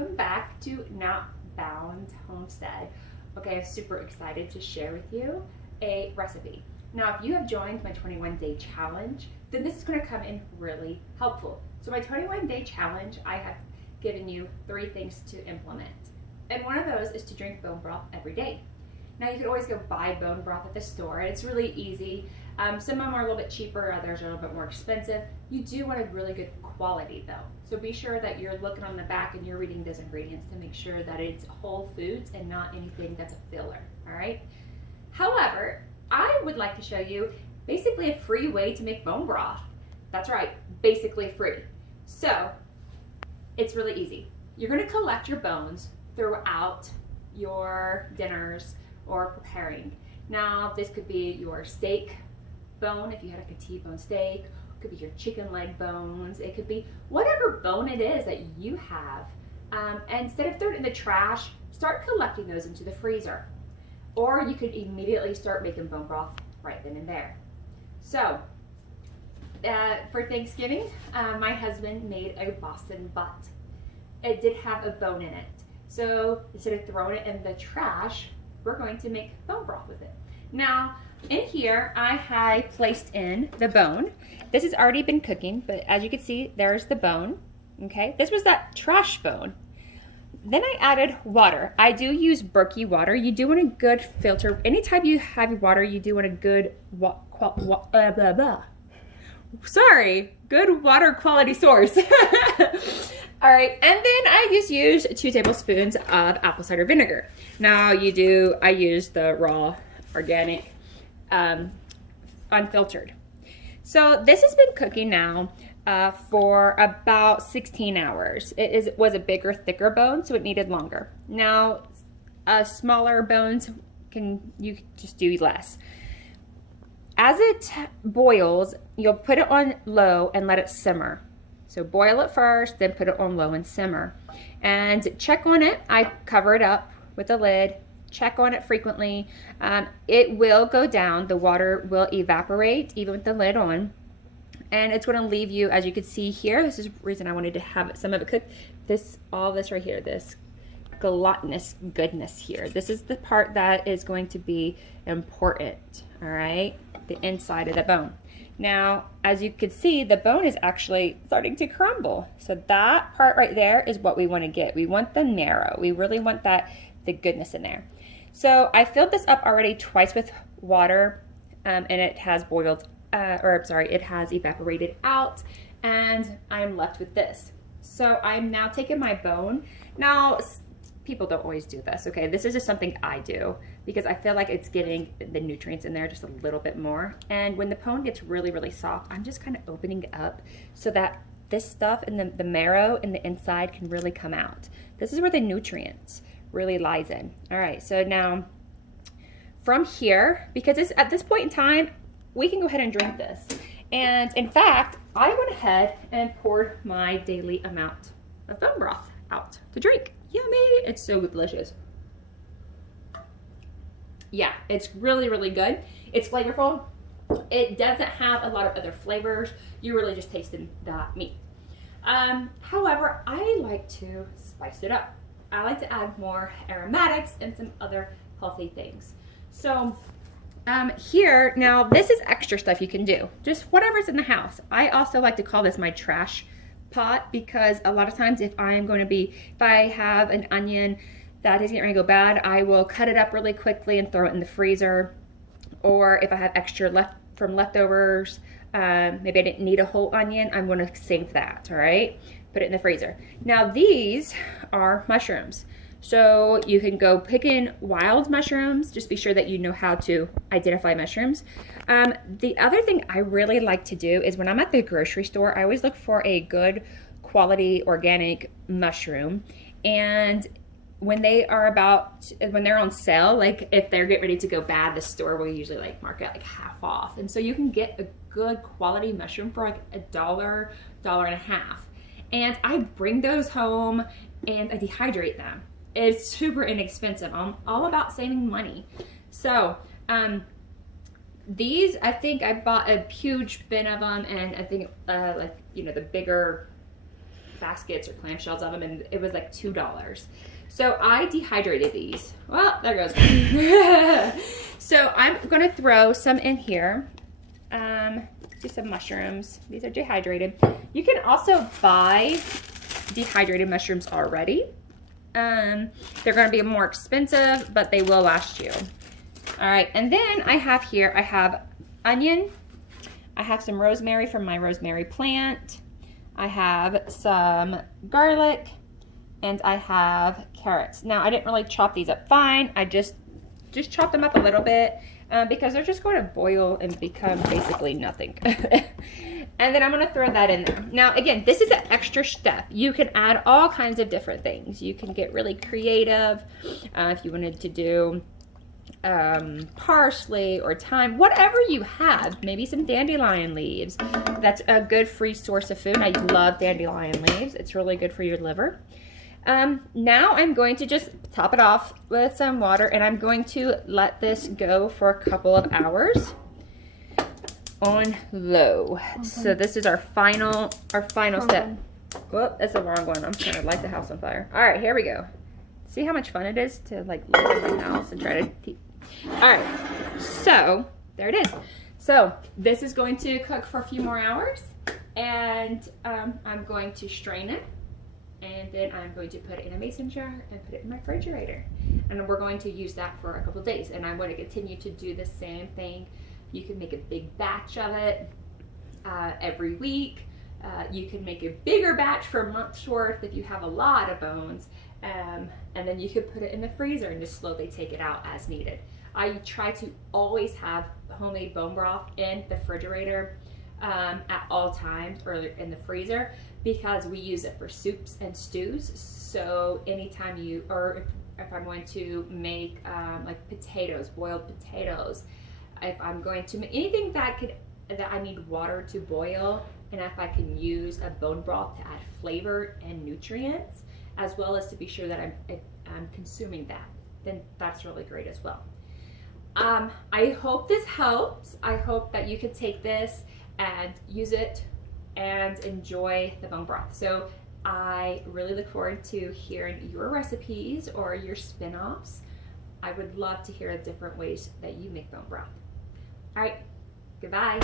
welcome back to Not Bound Homestead. Okay, I'm super excited to share with you a recipe. Now, if you have joined my 21-day challenge, then this is going to come in really helpful. So my 21-day challenge, I have given you 3 things to implement. And one of those is to drink bone broth every day. Now, you can always go buy bone broth at the store. It's really easy. Some of them are a little bit cheaper, others are a little bit more expensive. You do want a really good quality though. So be sure that you're looking on the back and you're reading those ingredients to make sure that it's whole foods and not anything that's a filler, all right? However, I would like to show you basically a free way to make bone broth. That's right, basically free. So, it's really easy. You're gonna collect your bones throughout your dinners or preparing. Now, this could be your steak bone, if you had like a T-bone steak, it could be your chicken leg bones, it could be whatever bone it is that you have. And instead of throwing it in the trash, start collecting those into the freezer. Or you could immediately start making bone broth right then and there. So, for Thanksgiving, my husband made a Boston butt. It did have a bone in it. So instead of throwing it in the trash, we're going to make bone broth with it. Now, in here, I had placed in the bone. This has already been cooking, but as you can see, there's the bone, okay? This was that trash bone. Then I added water. I do use Berkey water. You do want a good filter. Anytime you have your water, you do want a good good water quality source. All right, and then I just used 2 tablespoons of apple cider vinegar. Now I use the raw, organic, unfiltered. So this has been cooking now for about 16 hours. It was a bigger, thicker bone, so it needed longer. Now, smaller bones you just do less. As it boils, you'll put it on low and let it simmer. So boil it first, then put it on low and simmer. And check on it. I cover it up with a lid. Check on it frequently. It will go down. The water will evaporate even with the lid on. And it's going to leave you, as you can see here, this is the reason I wanted to have some of it cooked. All this right here, this gelatinous goodness here. This is the part that is going to be important, all right? The inside of the bone. Now, as you can see, the bone is actually starting to crumble. So that part right there is what we want to get. We want the marrow. We really want the goodness in there. So I filled this up already twice with water, and it has boiled, it has evaporated out, and I'm left with this. So I'm now taking my bone. Now, people don't always do this, okay? This is just something I do because I feel like it's getting the nutrients in there just a little bit more. And when the bone gets really, really soft, I'm just kind of opening it up so that this stuff and the marrow in the inside can really come out. This is where the nutrients really lies in. All right, so now from here, because at this point in time, we can go ahead and drink this. And in fact, I went ahead and poured my daily amount of bone broth out to drink. Yummy, it's so delicious. Yeah, it's really, really good. It's flavorful. It doesn't have a lot of other flavors. You're really just tasting the meat. However, I like to spice it up. I like to add more aromatics and some other healthy things. So here, now this is extra stuff you can do. Just whatever's in the house. I also like to call this my trash pot because a lot of times if I have an onion that is getting ready to go bad, I will cut it up really quickly and throw it in the freezer. Or if I have extra leftovers, maybe I didn't need a whole onion, I'm gonna save that, all right? Put it in the freezer. Now these are mushrooms. So you can go pick in wild mushrooms. Just be sure that you know how to identify mushrooms. The other thing I really like to do is when I'm at the grocery store, I always look for a good quality organic mushroom. And when they're on sale, like if they're getting ready to go bad, the store will usually like mark it like half off. And so you can get a good quality mushroom for like $1, $1.50. And I bring those home and I dehydrate them. It's super inexpensive. I'm all about saving money. So these, I think I bought a huge bin of them, and I think the bigger baskets or clamshells of them, and it was like $2. So I dehydrated these. Well, there goes one. So I'm gonna throw some in here. Just some mushrooms. These are dehydrated. You can also buy dehydrated mushrooms already. They're gonna be more expensive, but they will last you. All right, and then I have onion. I have some rosemary from my rosemary plant. I have some garlic, and I have carrots. Now, I didn't really chop these up fine. I just chopped them up a little bit because they're just going to boil and become basically nothing. And then I'm going to throw that in there. Now, again, this is an extra step. You can add all kinds of different things. You can get really creative if you wanted to do parsley or thyme, whatever you have, maybe some dandelion leaves. That's a good free source of food. I love dandelion leaves. It's really good for your liver. Now I'm going to just top it off with some water, and I'm going to let this go for a couple of hours on low. So this is our final step. Whoop, that's the wrong one. I'm trying to light the house on fire. All right, here we go. See how much fun it is to like live in my house and try to all right, so there it is. So this is going to cook for a few more hours, and I'm going to strain it, and then I'm going to put it in a mason jar and put it in my refrigerator, and we're going to use that for a couple days. And I'm going to continue to do the same thing. You can make a big batch of it every week. You can make a bigger batch for a month's worth if you have a lot of bones. And then you could put it in the freezer and just slowly take it out as needed. I try to always have homemade bone broth in the refrigerator at all times, or in the freezer, because we use it for soups and stews. So anytime if I'm going to make like potatoes, boiled potatoes, if I'm going to make anything that I need water to boil, and if I can use a bone broth to add flavor and nutrients, as well as to be sure that I'm consuming that, then that's really great as well. I hope this helps. I hope that you can take this and use it and enjoy the bone broth. So I really look forward to hearing your recipes or your spin-offs. I would love to hear the different ways that you make bone broth. All right, goodbye.